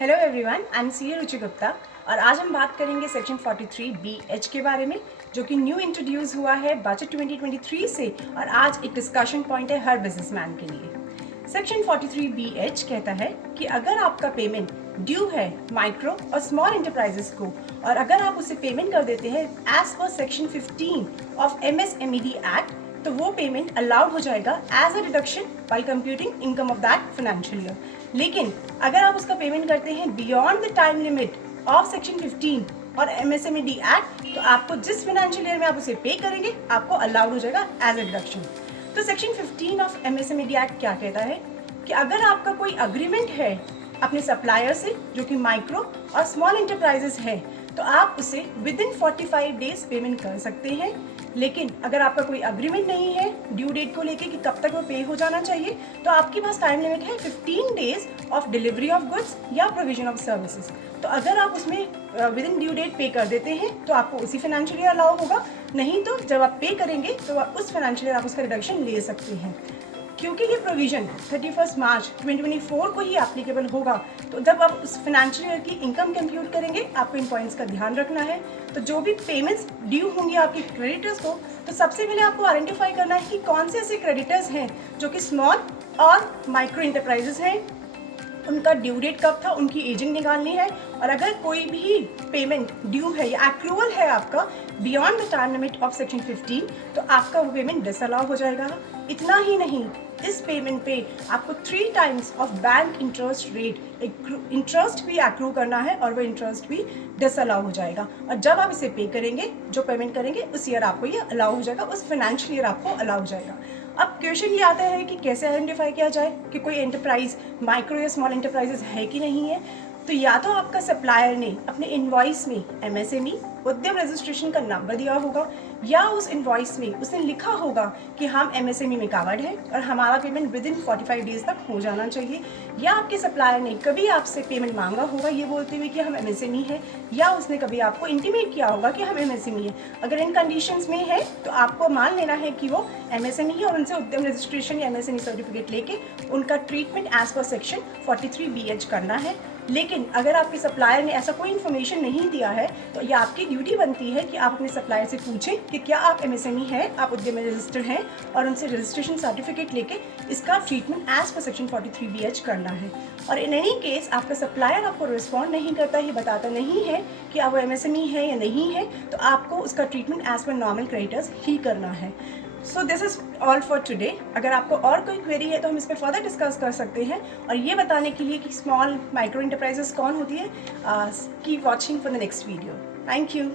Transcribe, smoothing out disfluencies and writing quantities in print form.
Hello everyone, I am C Ruchi Gupta और आज हम बात करेंगे सेक्शन 43BH के बारे में, जो कि न्यू इंट्रोड्यूस हुआ है बजट 2023 से और आज एक डिस्कशन पॉइंट है हर बिजनेसमैन के लिए। सेक्शन 43BH कहता है कि अगर आपका पेमेंट ड्यू है माइक्रो और स्मॉल इंटरप्राइजेस को और अगर आप उसे पेमेंट कर देते हैं as per section 15 of MSMED act, तो वो पेमेंट अलाउड हो जाएगा as a deduction by computing income of that financial year. लेकिन अगर आप उसका पेमेंट करते हैं beyond the time limit of section 15 और MSMED एक्ट, तो आपको जिस फाइनेंशियल ईयर में आप उसे पे करेंगे आपको अलाउड हो जाएगा एज अ डिडक्शन। तो सेक्शन 15 ऑफ MSMED एक्ट क्या कहता है कि अगर आपका कोई अग्रीमेंट है अपने सप्लायर से जो कि माइक्रो और स्मॉल इंटरप्राइजेस है, तो आप उसे विद इन 45 डेज पेमेंट कर सकते हैं। लेकिन अगर आपका कोई अग्रीमेंट नहीं है ड्यू डेट को लेके कि कब तक वो पे हो जाना चाहिए, तो आपके पास टाइम लिमिट है 15 days of delivery of goods या प्रोविजन ऑफ सर्विसेज। तो अगर आप उसमें विद इन ड्यू डेट पे कर देते हैं तो आपको उसी फाइनेंशियल ईयर अलाउ होगा, नहीं तो जब आप पे करेंगे तो उस फाइनेंशियल ईयर आप उसका रिडक्शन ले सकते हैं। क्योंकि ये प्रोविज़न 31 मार्च 2024 को ही एप्लीकेबल होगा, तो जब आप उस फाइनेंशियल ईयर की इनकम कंप्यूट करेंगे आपको इन पॉइंट्स का ध्यान रखना है। तो जो भी पेमेंट्स ड्यू होंगी आपके क्रेडिटर्स को, तो सबसे पहले आपको आइडेंटिफाई करना है कि कौन से ऐसे क्रेडिटर्स हैं जो कि स्मॉल और माइक्रो इंटरप्राइजेस हैं, उनका ड्यू डेट कब था, उनकी एजिंग निकालनी है। और अगर कोई भी पेमेंट ड्यू है या एक्रूवल है आपका beyond the time limit of section 15, तो आपका वो पेमेंट डिसअलाउ हो जाएगा। इतना ही नहीं, इस पेमेंट पे आपको 3 times of bank interest rate interest भी एक्रू करना है और वो इंटरेस्ट भी डिसअलाउ हो जाएगा। और जब आप इसे पे करेंगे, जो पेमेंट करेंगे उस ईयर आपको ये अलाउ हो जाएगा, उस फाइनेंशियल ईयर आपको अलाउ हो जाएगा। अब क्वेश्चन ये आता है कि कैसे आइडेंटिफाई किया जाए कि कोई एंटरप्राइज माइक्रो या स्मॉल एंटरप्राइजेस है कि नहीं है। तो या तो आपका सप्लायर ने अपने इनवॉइस में MSME उद्यम रजिस्ट्रेशन का नंबर दिया होगा, या उस इनवॉइस में उसने लिखा होगा कि हम MSME में कवर्ड है और हमारा पेमेंट विद इन 45 डेज तक हो जाना चाहिए, या आपके सप्लायर ने कभी आपसे पेमेंट मांगा होगा ये बोलते हुए कि हम MSME है, या उसने कभी आपको इंटीमेट किया होगा कि हम MSME है। अगर इन कंडीशंस में है तो आपको मान लेना है कि वो MSME है और उनसे उद्यम रजिस्ट्रेशन या MSME सर्टिफिकेट लेके उनका ट्रीटमेंट एज पर सेक्शन 43BH करना है। लेकिन अगर आपके सप्लायर ने ऐसा कोई इन्फॉर्मेशन नहीं दिया है, तो ये आपकी ड्यूटी बनती है कि आप अपने सप्लायर से पूछें कि क्या आप MSME हैं, आप उद्यम में रजिस्टर्ड हैं, और उनसे रजिस्ट्रेशन सर्टिफिकेट लेके इसका ट्रीटमेंट एज पर सेक्शन 43BH करना है। और इन एनी केस आपका सप्लायर आपको रिस्पॉन्ड नहीं करता, ये बताता नहीं है कि आप वो MSME है या नहीं है, तो आपको उसका ट्रीटमेंट एज पर नॉर्मल क्रेडिटर्स ही करना है। So this is all for today. अगर आपको और कोई क्वेरी है तो हम इस पर फर्दर डिस्कस कर सकते हैं। और ये बताने के लिए कि स्मॉल माइक्रो इंटरप्राइजेस कौन होती है, keep watching for the next video. Thank you.